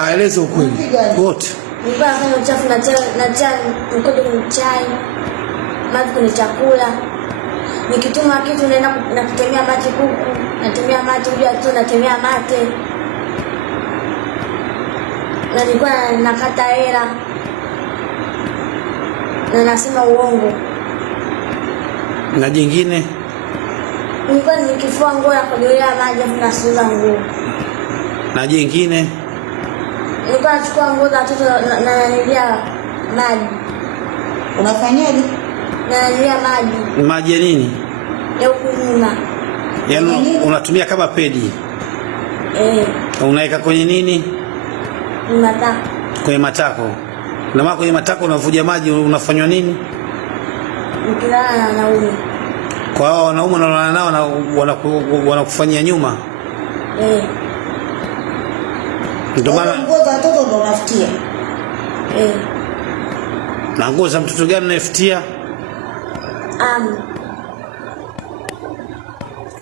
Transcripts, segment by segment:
Kaeleza ukweli. Wote. Nilikuwa nafanya uchafu na chai mkojo kwenye chai. Maji kwenye chakula. Nikituma kitu naenda na kutemea mate kuku, natemea mate bila tu natemea mate. Na nilikuwa nakata hela. Na nasema uongo. Na jingine? Nilikuwa nikifua nguo na kujolea maji afu nasuza nguo. Na jingine? Nilikuwa nachukua nguo za watoto na nanilia maji. Unafanyaje? Nanilia maji. Maji ya nini? Ya kunywa. Yaani unatumia kama pedi? Unaweka kwenye nini? Matako. Kwenye matako. Na maana kwenye matako unavuja maji unafanywa nini? Nikilala na wanaume. Kwa hao wanaume unalala nao na wanakufanyia nyuma? Ndio maana nguo za watoto ndo unafutia. Na nguo za mtoto gani unafutia?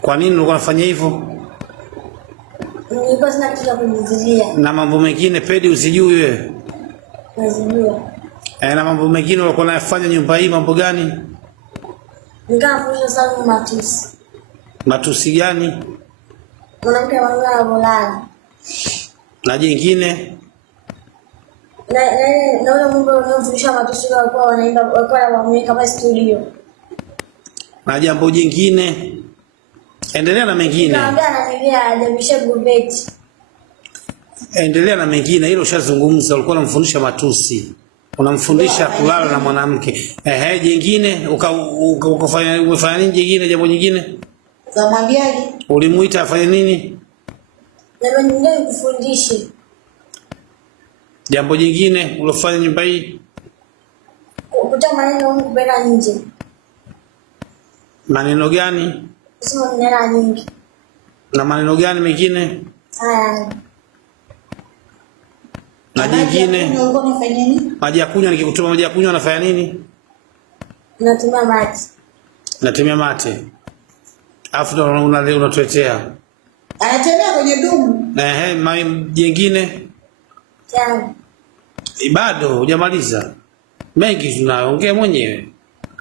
Kwa nini ulikuwa unafanya hivyo? Nilikuwa sina kitu cha kujizuia. Na mambo mengine pedi usijui wewe? Nazijua. Na mambo mengine ulikuwa unafanya nyumba hii mambo gani? Nikafundisha sana matusi. Matusi gani? Mwanamke mwana bolala. Na jingine? Na ule mambo unaofundisha matusi walikuwa wanaimba walikuwa wameweka kama studio. Na jambo jingine? Endelea na mengine. Naambia ananiambia ajabishe gubeti. Endelea na mengine, hilo ushazungumza, ulikuwa unamfundisha matusi. Unamfundisha kulala na mwanamke. Jingine ukafanya nini jingine, jambo jingine? Zamwambiaje? Ulimuita afanye nini? Na nyingine kufundishe. Jambo jingine ulofanya nyumba hii? Kukuta maneno yangu kupeleka nje. Maneno gani? Sema nena nyingi. Na maneno gani mengine? Na jingine? Maji ya kunywa, nikikutuma maji ya kunywa unafanya nini? Natumia maji. Natumia mate. Afu ndo unatuletea. Anatembea kwenye dumu. Jingine? Tano. Bado hujamaliza. Mengi tunaongea mwenyewe.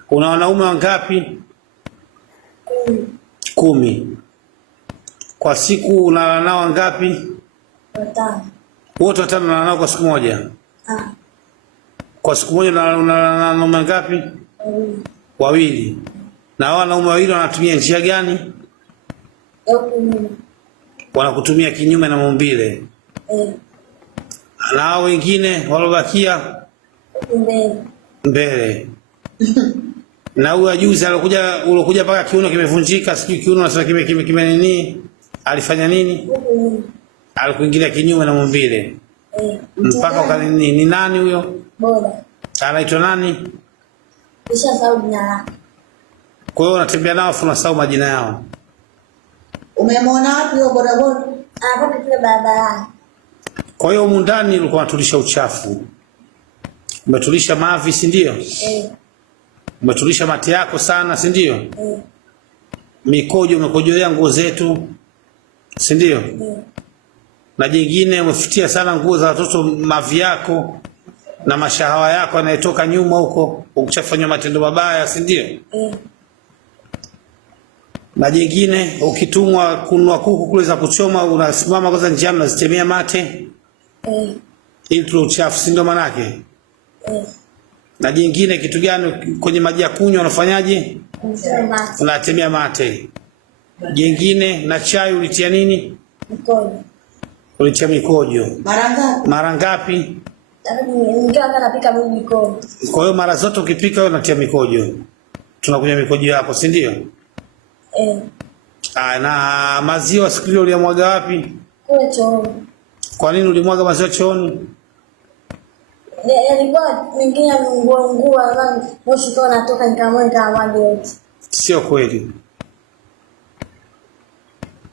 Una wanaume wangapi? 10. Kwa siku unalala nao wangapi? 5. Wote 5 unalala nao kwa siku moja? Kwa siku moja unalala na wanaume wangapi? 2. Na hao wanaume 2 wanatumia njia gani? Wanakutumia kinyume na maumbile. Na hao wengine walobakia? Mbele. Na huyu ajuzi alokuja paka kiuno kimevunjika, sijui kiuno na sasa kime nini? Alifanya nini? Alikuingilia kinyume na maumbile. Mpaka ukanini? Ni nani huyo? Boda. Anaitwa nani? Nishasahau jina lake. Kwa hiyo unatembea nao afu unasahau majina yao. Umemwona wapi huyo boda boda? Hapo kule barabarani. Kwa hiyo humu ndani ulikuwa unatulisha uchafu. Umetulisha mavi, si ndio? Umetulisha mate yako sana, si ndio? Mikojo umekojolea nguo zetu, si ndio? Na jingine umefutia sana nguo za watoto, mavi yako na mashahawa yako yanayetoka nyuma huko, ukishafanywa matendo mabaya, si ndio? Na jingine ukitumwa kununua kuku kule za kuchoma, unasimama kwanza njiani unazitemea mate. Ili tu uchafu, si ndio manake? Na jingine kitu gani kwenye maji ya kunywa unafanyaje? Unatemea mate. Jingine na chai ulitia nini? Mikojo. Ulitia mikojo. Mara ngapi? Nikiwa napika mikojo. Kwa hiyo mara zote ukipika wewe unatia mikojo. Tunakunywa mikojo yako, si ndio? Na maziwa siku ile ulimwaga wapi? Kule chooni. Kwa nini ulimwaga maziwa chooni? Yalikuwa mingine nguo moshi kwa natoka nikamwaga yote. Sio kweli.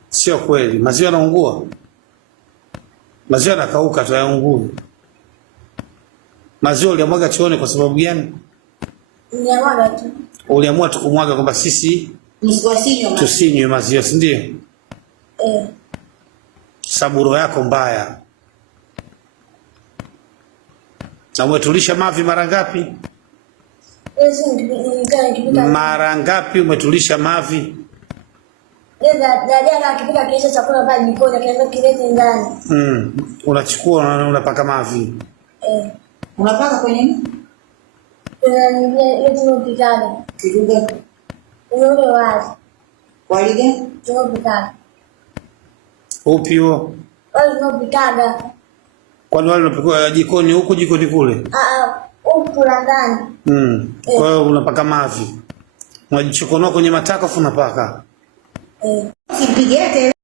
Sio kweli. Maziwa yanaungua. Maziwa yanakauka tu yaungui. Maziwa ulimwaga chooni kwa sababu gani? Niamwaga tu. Uliamua tu kumwaga kwamba sisi tusinywe maziwa, si ndio? Saburo yako mbaya. Na umetulisha mavi mara ngapi? Mara ngapi umetulisha mavi? Dada akipika kisha chakula pale jikoni akaenda kilete ndani. Unachukua unapaka mavi. Unapaka kwenye nini? Ile tunapikaga. Kidude. Ule wazi. Wali gani? Tunapikaga. Upi huo? Wale tunapikaga. Kwani wale unapika jikoni huku jikoni kule? Huku la ndani. Kwa hiyo unapaka mavi. Unajichokonoa kwenye matako afu unapaka. Sipigete